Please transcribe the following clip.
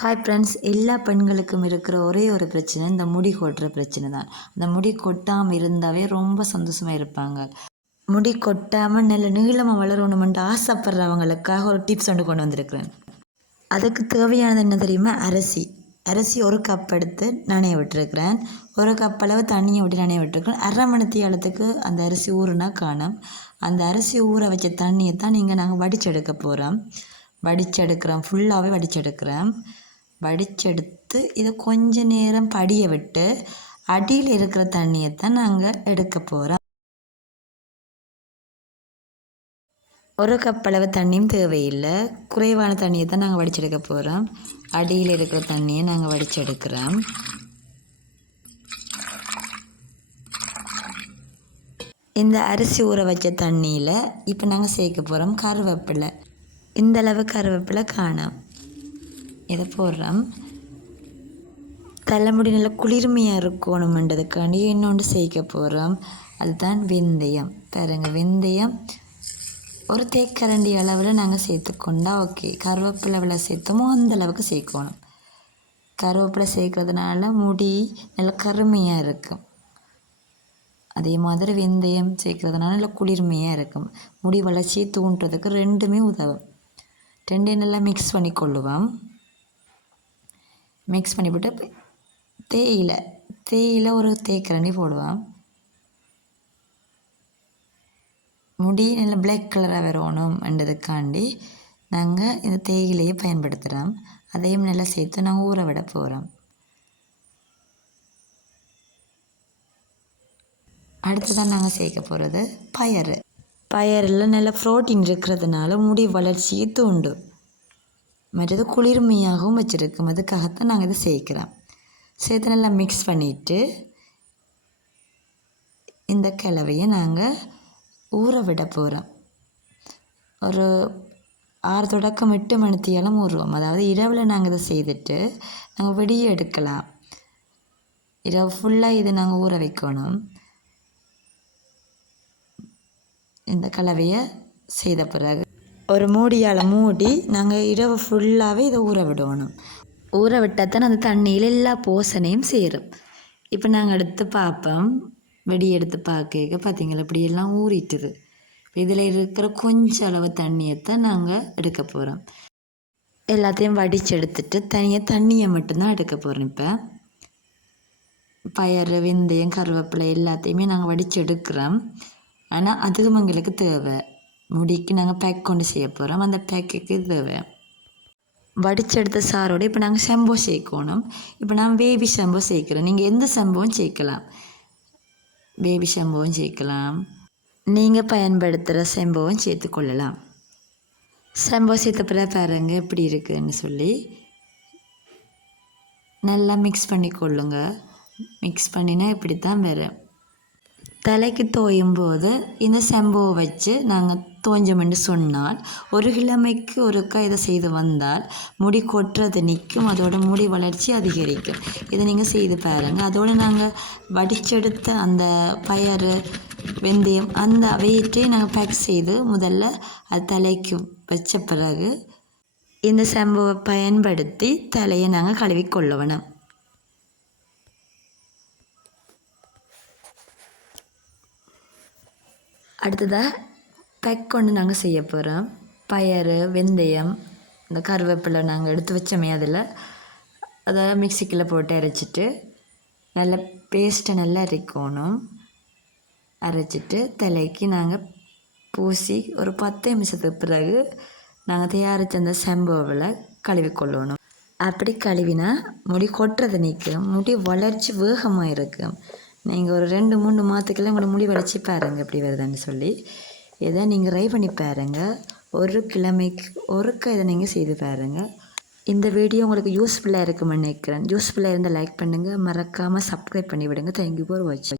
Hi friends, எல்லா பெண்களுக்கும் இருக்கிற ஒரே ஒரு பிரச்சனை இந்த முடி கொட்டுற பிரச்சனை தான். அந்த முடி கொட்டாமல் இருந்தாவே ரொம்ப சந்தோஷமாக இருப்பாங்க. முடி கொட்டாமல் நல்ல நீளமாக வளரணுமென்று ஆசைப்படுறவங்களுக்காக ஒரு டிப்ஸ் கொண்டு வந்திருக்கிறேன். அதுக்கு தேவையானது என்ன தெரியுமா? அரிசி ஒரு கப் எடுத்து நனைய விட்டுருக்கிறேன். ஒரு கப் அளவு தண்ணியை விட்டு நனைய விட்டுருக்கிறேன். அரை மணி நேரத்துக்கு அந்த அரிசி ஊறுனா காணும். அந்த அரிசி ஊற வச்ச தண்ணியை தான் நாங்கள் வடிச்செடுக்க போகிறோம். ஃபுல்லாகவே வடிச்செடுக்கிறேன். வடிச்செடுத்து இதை கொஞ்ச நேரம் படிய விட்டு அடியில் இருக்கிற தண்ணியை தான் நாங்கள் எடுக்க போகிறோம். ஒரு கப் அளவு தண்ணியும் தேவையில்லை, குறைவான தண்ணியை தான் நாங்கள் வடிச்செடுக்க போகிறோம். அடியில் இருக்கிற தண்ணியை நாங்கள் வடிச்செடுக்கிறோம். இந்த அரிசி ஊற வச்ச தண்ணியில் இப்போ நாங்கள் சேர்க்க போகிறோம் கருவேப்பிலை. இந்த அளவு கருவேப்பிலை காணோம், இதை போடுறோம். தலைமுடி நல்லா குளிர்மையாக இருக்கணுமென்றதுக்காண்டி இன்னொன்று சேர்க்க போகிறோம். அதுதான் வெந்தயம். பாருங்கள், வெந்தயம் ஒரு தேக்கரண்டி அளவில் நாங்கள் சேர்த்துக்கொண்டா ஓகே. கருவேப்பிலை எவ்வளோ சேர்த்தோமோ அந்த அளவுக்கு சேர்க்கணும். கருவேப்பிலை சேர்க்கறதுனால முடி நல்லா கருமையாக இருக்கும். அதே மாதிரி வெந்தயம் சேர்க்கறதுனால நல்லா குளிர்மையாக இருக்கும். முடி வளர்ச்சியை தூண்டுறதுக்கு ரெண்டுமே உதவும். ரெண்டையும் நல்லா மிக்ஸ் பண்ணி கொள்ளுவோம். மிக்ஸ் பண்ணிவிட்டு தேயிலை ஒரு தேக்கரண்டி போடுவோம். முடி நல்லா பிளாக் கலராக வரணும்ன்றதுக்காண்டி நாங்கள் இந்த தேயிலையை பயன்படுத்துகிறோம். அதையும் நல்லா சேர்த்து நாங்கள் ஊற விட போகிறோம். அடுத்ததான் நாங்கள் சேர்க்க போகிறது பயறில் நல்ல ப்ரோட்டீன் இருக்கிறதுனால முடி வளர்ச்சியை தூண்டும். மற்றது குளிர்மையாகவும் வச்சுருக்கும். அதுக்காகத்தான் நாங்கள் இதை சேர்க்குறோம். சேர்த்து நல்லா மிக்ஸ் பண்ணிவிட்டு இந்த கலவையை நாங்கள் ஊற விட போகிறோம். ஒரு 6 தொடக்கம் 8 மணித்தியாலும் ஊறுவோம். அதாவது இரவில் நாங்கள் இதை செய்துட்டு நாங்கள் விடிய எடுக்கலாம். இரவு ஃபுல்லாக இதை நாங்கள் ஊற வைக்கணும். இந்த கலவையை செய்த பிறகு ஒரு மூடியால் மூடி நாங்கள் இரவு ஃபுல்லாகவே இதை ஊற விடணும். ஊற விட்டால் தான் அந்த தண்ணியில் எல்லா போசனையும் சேரும். இப்போ நாங்கள் எடுத்து பார்ப்போம். எடுத்து பார்க்க பார்த்தீங்களா இப்படியெல்லாம் ஊறிட்டுது. இதில் இருக்கிற கொஞ்சம் அளவு தண்ணியை தான் நாங்கள் எடுக்க போகிறோம். எல்லாத்தையும் வடிச்செடுத்துட்டு தண்ணியை மட்டும்தான் எடுக்க போகிறோம். இப்போ பயறு, வெந்தயம், கருவேப்பிலை எல்லாத்தையுமே நாங்கள் வடிச்செடுக்கிறோம். ஆனால் அதுவும் எங்களுக்கு தேவை. முடிக்கு நாங்கள் பேக் கொண்டு செய்ய போகிறோம். அந்த பேக்குக்கு தேவை. வடிச்செடுத்த சாரோடு இப்போ நாங்கள் செம்போ சேர்க்கணும். இப்போ நான் பேபி செம்போ சேர்க்குறேன். நீங்கள் எந்த செம்போவும் சேர்க்கலாம். பேபி செம்போவும் சேர்க்கலாம். நீங்கள் பயன்படுத்துகிற செம்போவும் சேர்த்துக்கொள்ளலாம். செம்போ சேர்த்த பிறகு பாருங்க எப்படி இருக்குதுன்னு சொல்லி நல்லா மிக்ஸ் பண்ணி கொள்ளுங்க. மிக்ஸ் பண்ணினா இப்படி தான் வரும். தலைக்கு தோயும் போது இந்த செம்போவை வச்சு நாங்கள் தோஞ்சமென்று சொன்னால் 1 கிழமைக்கு ஒருக்கா இதை செய்து வந்தால் முடி கொட்டுறது நிற்கும். அதோட முடி வளர்ச்சி அதிகரிக்கும். இதை நீங்கள் செய்து பாருங்கள். அதோடு நாங்கள் வடிச்செடுத்த அந்த பயறு, வெந்தயம் அந்த வெயிட்டே நாங்கள் பேக் செய்து முதல்ல அது தலைக்கு வச்ச பிறகு இந்த செம்போவை பயன்படுத்தி தலையை நாங்கள் கழுவிக்கொள்ள வேணும். அடுத்ததாக பேக் கொண்டு நாங்கள் செய்ய போகிறோம். பயறு, வெந்தயம், இந்த கருவேப்பிலை நாங்கள் எடுத்து வச்சோமே அதை மிக்சிக்கில் போட்டு அரைச்சிட்டு நல்ல பேஸ்ட்டை நல்லா அரைக்கணும். அரைச்சிட்டு தலைக்கு நாங்கள் பூசி ஒரு 10 நிமிஷத்துக்கு பிறகு நாங்கள் தயாரித்த அந்த செம்போவில் கழுவிக்கொள்ளணும். அப்படி கழுவினா முடி கொட்டுறது நிற்கும். முடி வளர்ச்சி வேகமாக இருக்கும். நீங்கள் ஒரு 2-3 மாதத்துக்கெல்லாம் உங்களோட முடி வளர்ச்சி பாருங்கள் எப்படி வருதுன்னு சொல்லி. இதை நீங்கள் ட்ரை பண்ணி பாருங்கள். 1 கிழமைக்கு ஒருக்கா இதை நீங்கள் செய்து பாருங்கள். இந்த வீடியோ உங்களுக்கு யூஸ்ஃபுல்லாக இருக்குமென்னு நினைக்கிறேன். யூஸ்ஃபுல்லாக இருந்தால் லைக் பண்ணுங்கள். மறக்காமல் சப்ஸ்கிரைப் பண்ணி விடுங்க. தேங்க்யூ ஃபார் வாட்சிங்.